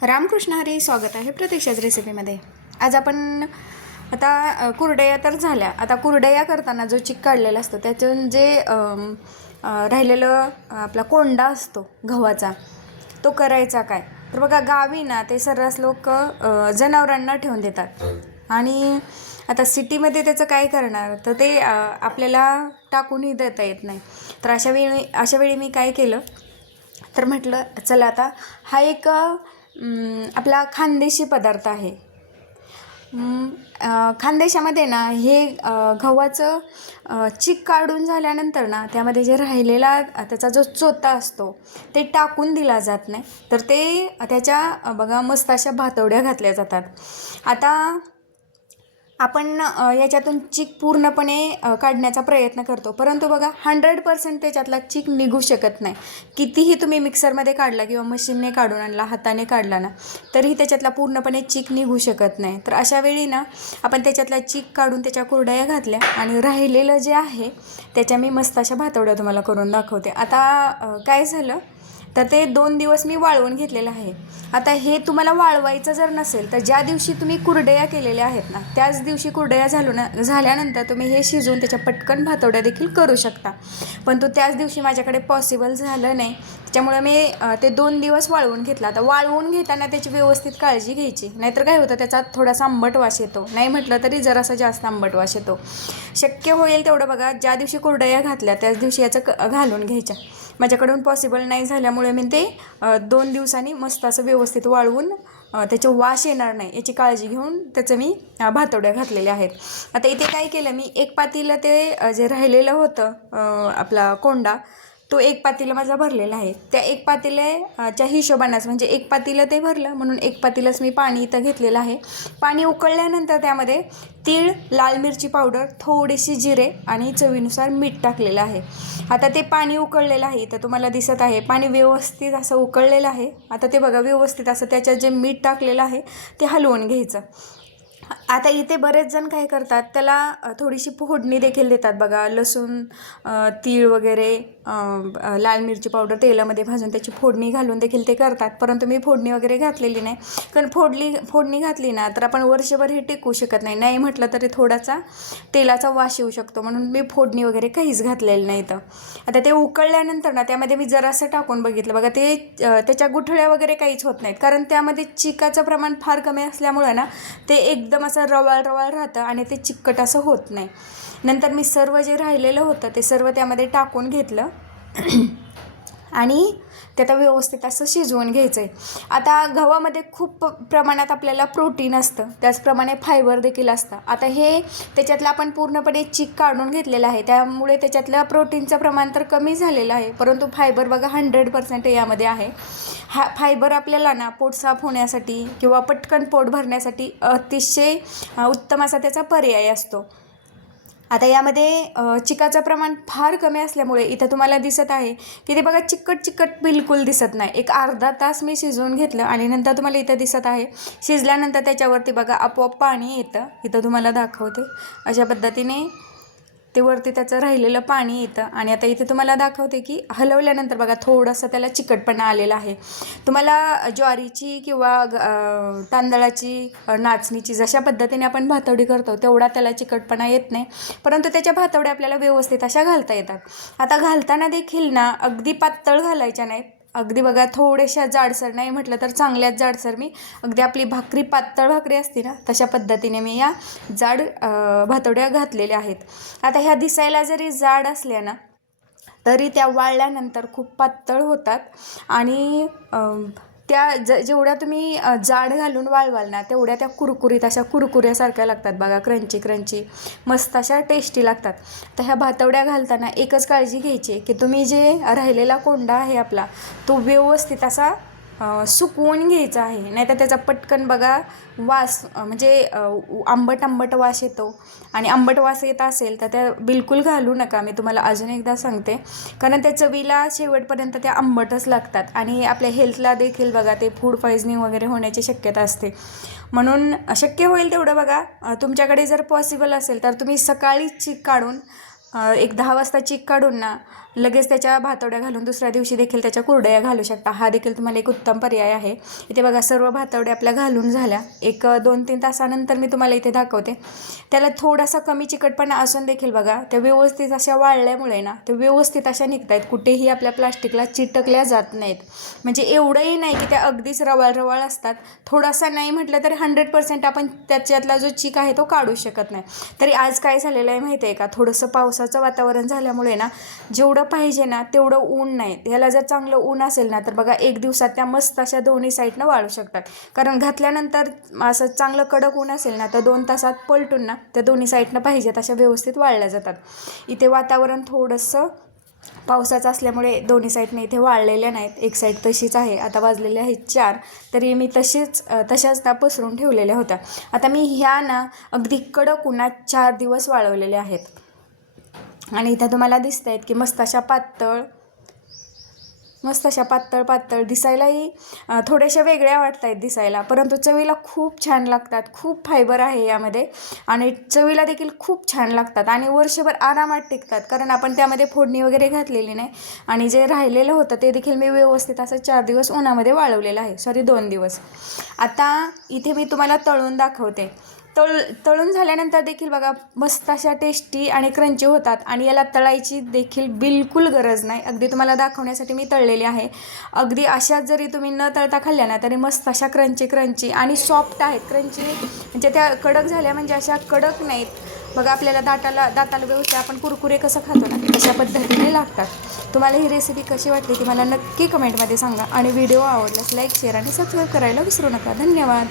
रामकृष्ण हरी, स्वागत आहे प्रतीक्षाच रेसिपीमध्ये। आज आपण आता कुरडया तर झाल्या। आता कुरडया करताना जो चिक काढलेला असतो त्यातून जे राहिलेलं आपला कोंडा असतो गव्हाचा तो करायचा काय तर बघा, गावी ना ते सर्रास लोक जनावरांना ठेवून देतात आणि आता सिटीमध्ये त्याचं काय करणार तर ते आपल्याला टाकूनही देता येत नाही। तर अशा वेळी मी काय केलं तर म्हटलं चला आता हा एक आपला खानदेशी पदार्थ आहे। खानदेशामध्ये ना हे गव्हाचं चीक काढून झाल्यानंतर ना त्यामध्ये जे राहिलेला त्याचा जो चोथा असतो ते टाकून दिला जात नाही, तर ते त्याच्या बघा मस्त अशा भातवड्या घातल्या जातात। आता आपण याच्यातून चीक पूर्णपणे काढण्याचा प्रयत्न करतो, परंतु बघा 100% त्याच्यातला चीक निघू शकत नाही। कितीही तुम्ही मिक्सरमध्ये काढला किंवा मशीनने काढून आणला, हाताने काढला ना तरीही त्याच्यातला पूर्णपणे चीक निघू शकत नाही। तर अशा वेळी ना आपण त्याच्यातला चीक काढून त्याच्या कुरडया घातल्या आणि राहिलेलं जे आहे त्याच्या मी मस्त अशा भातवड्या तुम्हाला करून दाखवते। आता काय झालं तर ते 2 दिवस मी वाळवून घेतलेलं आहे। आता हे तुम्हाला वाळवायचं जर नसेल तर ज्या दिवशी तुम्ही कुरडया केलेल्या आहेत ना त्याच दिवशी कुरडया झाल्यानंतर तुम्ही हे शिजवून त्याच्या पटकन भातवड्या देखील करू शकता, पण त्याच दिवशी माझ्याकडे पॉसिबल झालं नाही, त्याच्यामुळे मी ते 2 दिवस वाळवून घेतला। आता वाळवून घेताना त्याची व्यवस्थित काळजी घ्यायची, नाहीतर काय होतं त्याचा थोडासा आंबट वास येतो, नाही म्हटलं तरी जरासा जास्त आंबट वास येतो। शक्य होईल तेवढं बघा, ज्या दिवशी कुरडया घातल्या त्याच दिवशी याचं घालून घ्यायच्या। माझ्याकडून पॉसिबल नाही झाल्यामुळे मी ते 2 दिवसांनी मस्त असं व्यवस्थित वाळवून त्याचे वास येणार नाही याची काळजी घेऊन त्याचं मी भातवड्या घातलेल्या आहेत। आता इथे काय केलं मी, एक पातीला ते जे राहिलेलं होतं आपला कोंडा तो एक पातीला माझा भरलेला आहे। त्या एक पातेल्याच्या हिशोबानेच म्हणजे एक पातीलं ते भरलं म्हणून एक पातीलंच मी पाणी इथं घेतलेलं आहे। पाणी उकळल्यानंतर त्यामध्ये तीळ, लाल मिरची पावडर, थोडेसे जिरे आणि चवीनुसार मीठ टाकलेलं आहे। आता ते पाणी उकळलेलं आहे तर तुम्हाला दिसत आहे पाणी व्यवस्थित असं उकळलेलं आहे। आता ते बघा व्यवस्थित असं त्याच्यात जे मीठ टाकलेलं आहे ते हलवून घ्यायचं। आता इथे बरेच जण काय करतात त्याला थोडीशी फोडणी देखील देतात बघा, लसूण, तीळ वगैरे, लाल मिरची पावडर तेलामध्ये भाजून त्याची फोडणी घालून देखील ते करतात, परंतु मी फोडणी वगैरे घातलेली नाही, कारण फोडणी घातली ना तर आपण वर्षभर हे टिकू शकत नाही म्हटलं तरी थोडासा तेलाचा वास येऊ शकतो, म्हणून मी फोडणी वगैरे काहीच घातलेलं नाही। तर आता ते उकळल्यानंतर ना त्यामध्ये मी जरासं टाकून बघितलं बघा, ते त्याच्या गुठळ्या वगैरे काहीच होत नाहीत, कारण त्यामध्ये चिकाचं प्रमाण फार कमी असल्यामुळं ना ते एकदम असं रवाळ राहतं आणि ते चिकट असं होत नाही। नंतर मी सर्व जे राहिलेलं होतं ते सर्व त्यामध्ये टाकून घेतलं आणि त्यात व्यवस्थित असं शिजवून घ्यायचं आहे। आता गव्हामध्ये खूप प्रमाणात आपल्याला प्रोटीन असतं, त्याचप्रमाणे फायबर देखील असतं। आता हे त्याच्यातलं आपण पूर्णपणे चीक काढून घेतलेलं आहे, त्यामुळे त्याच्यातलं प्रोटीनचं प्रमाण तर कमी झालेलं आहे, परंतु फायबर बघा 100% यामध्ये आहे। हा फायबर आपल्याला ना पोट साफ होण्यासाठी किंवा पटकन पोट भरण्यासाठी अतिशय उत्तम असा त्याचा पर्याय असतो। आता यामध्ये चिकाचं प्रमाण फार कमी असल्यामुळे इथं तुम्हाला दिसत आहे की ते बघा चिकट बिलकुल दिसत नाही। एक अर्धा तास मी शिजवून घेतलं आणि नंतर तुम्हाला इथं दिसत आहे शिजल्यानंतर त्याच्यावरती बघा आपोआप पाणी येतं। इथं तुम्हाला दाखवते अशा पद्धतीने ते वरती त्याचं राहिलेलं पाणी येतं आणि आता इथे तुम्हाला दाखवते की हलवल्यानंतर बघा थोडंसं त्याला चिकटपणा आलेला आहे। तुम्हाला ज्वारीची किंवा तांदळाची, नाचणीची जशा पद्धतीने आपण भातवडी करतो तेवढा त्याला चिकटपणा येत नाही, परंतु त्याच्या भातवड्या आपल्याला व्यवस्थित अशा घालता येतात। आता घालताना देखील ना अगदी पातळ घालायच्या नाहीत, अगदी बघा थोड्याशा जाडसर, नाही म्हटलं तर चांगल्याच जाडसर, मी अगदी आपली भाकरी पातळ भाकरी असते ना तशा पद्धतीने मी या जाड भातवड्या घातलेल्या आहेत। आता ह्या दिसायला जरी जाड असल्या ना तरी त्या वाळल्यानंतर खूप पातळ होतात आणि त्या जेवढ्या तुम्ही जाड घालून वाळवाल ना तेवढ्या त्या कुरकुरीत अशा कुरकुऱ्यासारख्या लागतात बघा, क्रंची मस्त अशा टेस्टी लागतात। तर ह्या भातवड्या घालताना एकच काळजी घ्यायची की तुम्ही जे राहिलेला कोंडा आहे आपला तो व्यवस्थित असा सुकवून घ्यायचा आहे, नाहीतर त्याचा पटकन बघा वास म्हणजे आंबट वास येतो आणि आंबट वास येत असेल तर त्या बिलकुल घालू नका। मी तुम्हाला अजून एकदा सांगते, कारण त्या चवीला शेवटपर्यंत त्या आंबटच लागतात आणि आपल्या हेल्थला देखील बघा ते फूड पॉयझनिंग वगैरे होण्याची शक्यता असते। म्हणून शक्य होईल तेवढं बघा, तुमच्याकडे जर पॉसिबल असेल तर तुम्ही सकाळी चीक काढून एक 10 वाजता चीक काढून ना लगेच त्याच्या भातवड्या घालून दुसऱ्या दिवशी देखील त्याच्या कुरडया घालू शकता. हा देखील तुम्हाला एक उत्तम पर्याय आहे. इथे बघा सर्व भातवड्या आपल्या घालून झाल्या. एक 2-3 तासानंतर मी तुम्हाला इथे दाखवते. त्याला थोडासा कमी चिकटपणा असून देखील बघा त्या व्यवस्थित अशा वाळल्यामुळे ना ते व्यवस्थित अशा निघत आहेत, कुठेही आपल्या प्लास्टिकला चिटकल्या जात नाहीत. म्हणजे एवढंही नाही की त्या अगदीच रवाळ रवाळ असतात. थोडासा नाही म्हटलं तरी 100% आपण त्याच्यातला जो चिक आहे तो काढू शकत नाही. तरी आज काय झालेलं आहे माहिती आहे का, थोडंसं पावसाचं वातावरण झाल्यामुळे ना जेवढं पाहिजे ना तेवढं ऊन नाही. ह्याला जर चांगलं ऊन असेल ना तर बघा 1 दिवसात त्या मस्त अशा दोन्ही साईडनं वाळू शकतात. कारण घातल्यानंतर असं चांगलं कडक ऊन असेल ना तर 2 तासात पलटून ना त्या दोन्ही साईडनं पाहिजेत अशा व्यवस्थित वाळल्या जातात. इथे वातावरण थोडंसं पावसाचं असल्यामुळे दोन्ही साईडने इथे वाळलेल्या नाहीत. एक साईड तशीच आहे. आता वाजलेले आहेत 4, तरी मी तशाच त्या पसरून ठेवलेल्या होत्या. आता मी ह्या ना अगदी कडक उन्हात 4 दिवस वाळवलेल्या आहेत. आणि इथं तुम्हाला दिसत आहेत की मस्त अशा पातळ दिसायलाही थोड्याशा वेगळ्या वाटत आहेत दिसायला, परंतु चवीला खूप छान लागतात. खूप फायबर आहे यामध्ये आणि चवीला देखील खूप छान लागतात आणि वर्षभर आरामात टिकतात. कारण आपण त्यामध्ये फोडणी वगैरे घातलेली नाही. आणि जे राहिलेलं होतं ते देखील मी व्यवस्थित असं 4 दिवस उन्हामध्ये वाळवलेलं आहे. 2 दिवस. आता इथे मी तुम्हाला तळून दाखवते. तळून झाल्यानंतर देखील बघा मस्त अशा टेस्टी आणि क्रंची होतात. आणि याला तळायची देखील बिलकुल गरज नाही. अगदी तुम्हाला दाखवण्यासाठी मी तळलेली आहे. अगदी अशाच जरी तुम्ही न तळता खाल्ल्या ना तरी मस्त अशा क्रंची आणि सॉफ्ट आहेत. क्रंची म्हणजे त्या कडक झाल्या म्हणजे अशा कडक नाहीत. बघा आपल्याला दाताला व्यवस्थित आपण कुरकुरे कसं खातो ना तशा पद्धतीने लागतात. तुम्हाला ही रेसिपी कशी वाटली ती मला नक्की कमेंटमध्ये सांगा. आणि व्हिडिओ आवडल्यास लाईक, शेअर आणि सबस्क्राईब करायला विसरू नका. धन्यवाद.